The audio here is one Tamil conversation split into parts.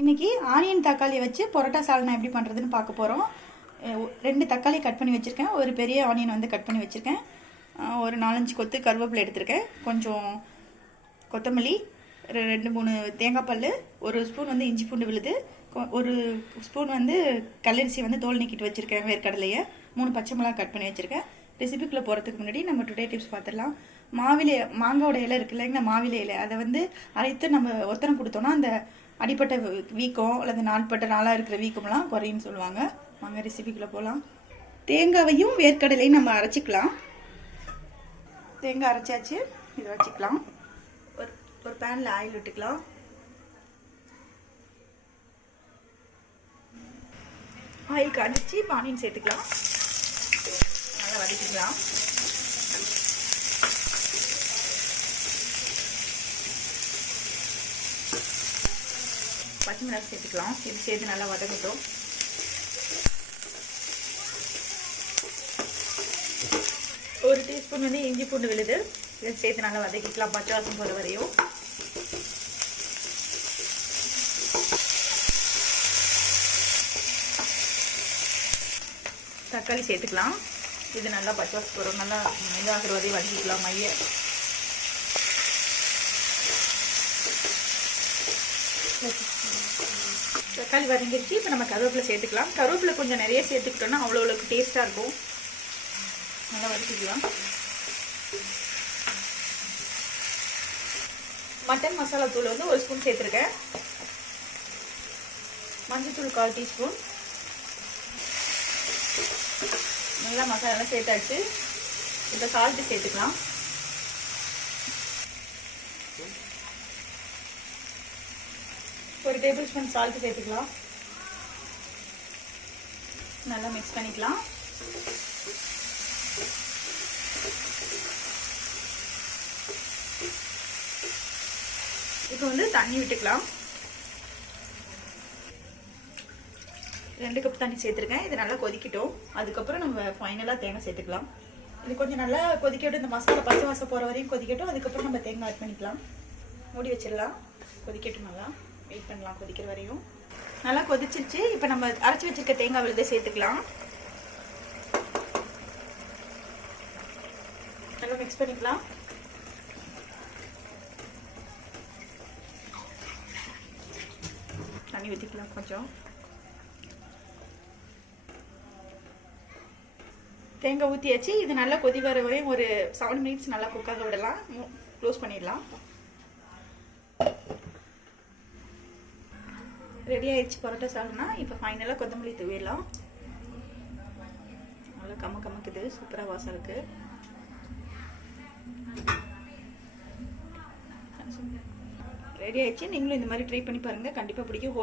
இன்றைக்கி ஆனியன் தக்காளியை வச்சு பரோட்டா சால்னா எப்படி பண்ணுறதுன்னு பார்க்க போகிறோம். 2 தக்காளி கட் பண்ணி வச்சுருக்கேன். ஒரு பெரிய ஆனியன் வந்து கட் பண்ணி வச்சுருக்கேன். ஒரு 4-5 கொத்து கருவேப்பிலை எடுத்திருக்கேன். கொஞ்சம் கொத்தமல்லி, 2-3 தேங்காய் பல், 1 ஸ்பூன் வந்து இஞ்சி பூண்டு விழுது, 1 ஸ்பூன் வந்து கல்லரிசி வந்து தோல் நீக்கிட்டு வச்சுருக்கேன். வேர்க்கடலையை 3 பச்சை மிளகா கட் பண்ணி வச்சுருக்கேன். ரெசிபிக்குள்ளே போகிறதுக்கு முன்னாடி நம்ம டுடே டிப்ஸ் பார்த்துடலாம். மாங்காவோட இலை இருக்கு இல்லைங்களா, மாவிலை இலை, அதை வந்து அரைத்து நம்ம ஒத்தனை கொடுத்தோன்னா அந்த அடிப்பட்ட வீக்கம் அல்லது நாளாக இருக்கிற வீக்கம்லாம் குறையும்னு சொல்லுவாங்க. வாங்க ரெசிபிக்குள்ளே போகலாம். தேங்காவையும் வேர்க்கடலையும் நம்ம அரைச்சிக்கலாம். தேங்காய் அரைச்சாச்சு, இதை வச்சுக்கலாம். ஒரு பேனில் ஆயில் விட்டுக்கலாம். ஆயில் காஞ்சிச்சு, இப்போ ஆனியன் சேர்த்துக்கலாம். நல்லா வதக்கிக்கலாம். பச்சை மிளகாய் சேர்த்துக்கலாம். இது சேர்த்து நல்லா வதக்கட்டும். ஒரு டீஸ்பூன் வந்து இஞ்சி பூண்டு விழுது, இதை சேர்த்து நல்லா வதக்கிக்கலாம் பச்சை வாசம் போகிற வரையும். தக்காளி சேர்த்துக்கலாம். இது நல்லா பச்சை வாசம் போகிறோம். நல்லா இதாகிற வரையும் வதக்கிக்கலாம். தக்காளி வதங்கிடுச்சு. இப்போ நம்ம கருவேப்பிலை சேர்த்துக்கலாம். கருவேப்பிலை கொஞ்சம் நிறைய சேர்த்துக்கிட்டோம்னா அவ்வளோக்கு டேஸ்ட்டாக இருக்கும். நல்லா வதக்கிக்கலாம். மட்டன் மசாலா தூள் வந்து 1 ஸ்பூன் சேர்த்துருக்கேன். மஞ்சள் தூள் 1/4 டீஸ்பூன். நல்லா மசாலா சேர்த்தாச்சு. இப்போ சால்ட்டு சேர்த்துக்கலாம். ஒரு டேபிள் ஸ்பூன் சால்ட் சேர்த்துக்கலாம். நல்லா மிக்ஸ் பண்ணிக்கலாம். இப்போ வந்து தண்ணி விட்டுக்கலாம். 2 கப் தண்ணி சேர்த்துருக்கேன். இது நல்லா கொதிக்கட்டும். அதுக்கப்புறம் நம்ம ஃபைனலாக தேங்காய் சேர்த்துக்கலாம். இது கொஞ்சம் நல்லா கொதிக்கட்டும். இந்த மசாலா பச்சை வாசம் போகிற வரையும் கொதிக்கட்டும். அதுக்கப்புறம் நம்ம தேங்காய் ஆட் பண்ணிக்கலாம். மூடி வச்சிடலாம். கொதிக்கட்டும். நல்லா வெயிட் பண்ணலாம் கொதிக்கிற வரையும். நல்லா கொதிச்சிருச்சு. இப்போ நம்ம அரைச்சி வச்சிருக்க தேங்காய் விழுதை சேர்த்துக்கலாம். நல்லா மிக்ஸ் பண்ணிக்கலாம். தண்ணி ஊற்றிக்கலாம் கொஞ்சம். தேங்காய் ஊற்றியாச்சு. இது நல்லா கொதி வர வரையும் ஒரு 7 மினிட்ஸ் நல்லா குக்காக விடலாம். க்ளோஸ் பண்ணிடலாம். ரெடி ஆயிடுச்சு பரோட்டா சால்னா. இப்போ ஃபைனலாக கொத்தமல்லி தூவிடலாம். நல்லா கமக்குது. சூப்பராக வாசம் இருக்கு. ரெடி ஆயிடுச்சு. நீங்களும் இந்த மாதிரி ட்ரை பண்ணி பாருங்கள். கண்டிப்பாக பிடிக்கும்.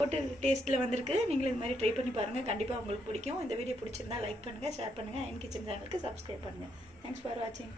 ஹோட்டல் டேஸ்ட்டில் வந்திருக்கு. நீங்களும் இந்த மாதிரி ட்ரை பண்ணி பாருங்கள். கண்டிப்பாக உங்களுக்கு பிடிக்கும். இந்த வீடியோ பிடிச்சிருந்தா லைக் பண்ணுங்கள், ஷேர் பண்ணுங்கள். அயன் கிச்சன் சேனலுக்கு சப்ஸ்கிரைப் பண்ணுங்கள். தேங்க்ஸ் ஃபார் வாட்சிங்.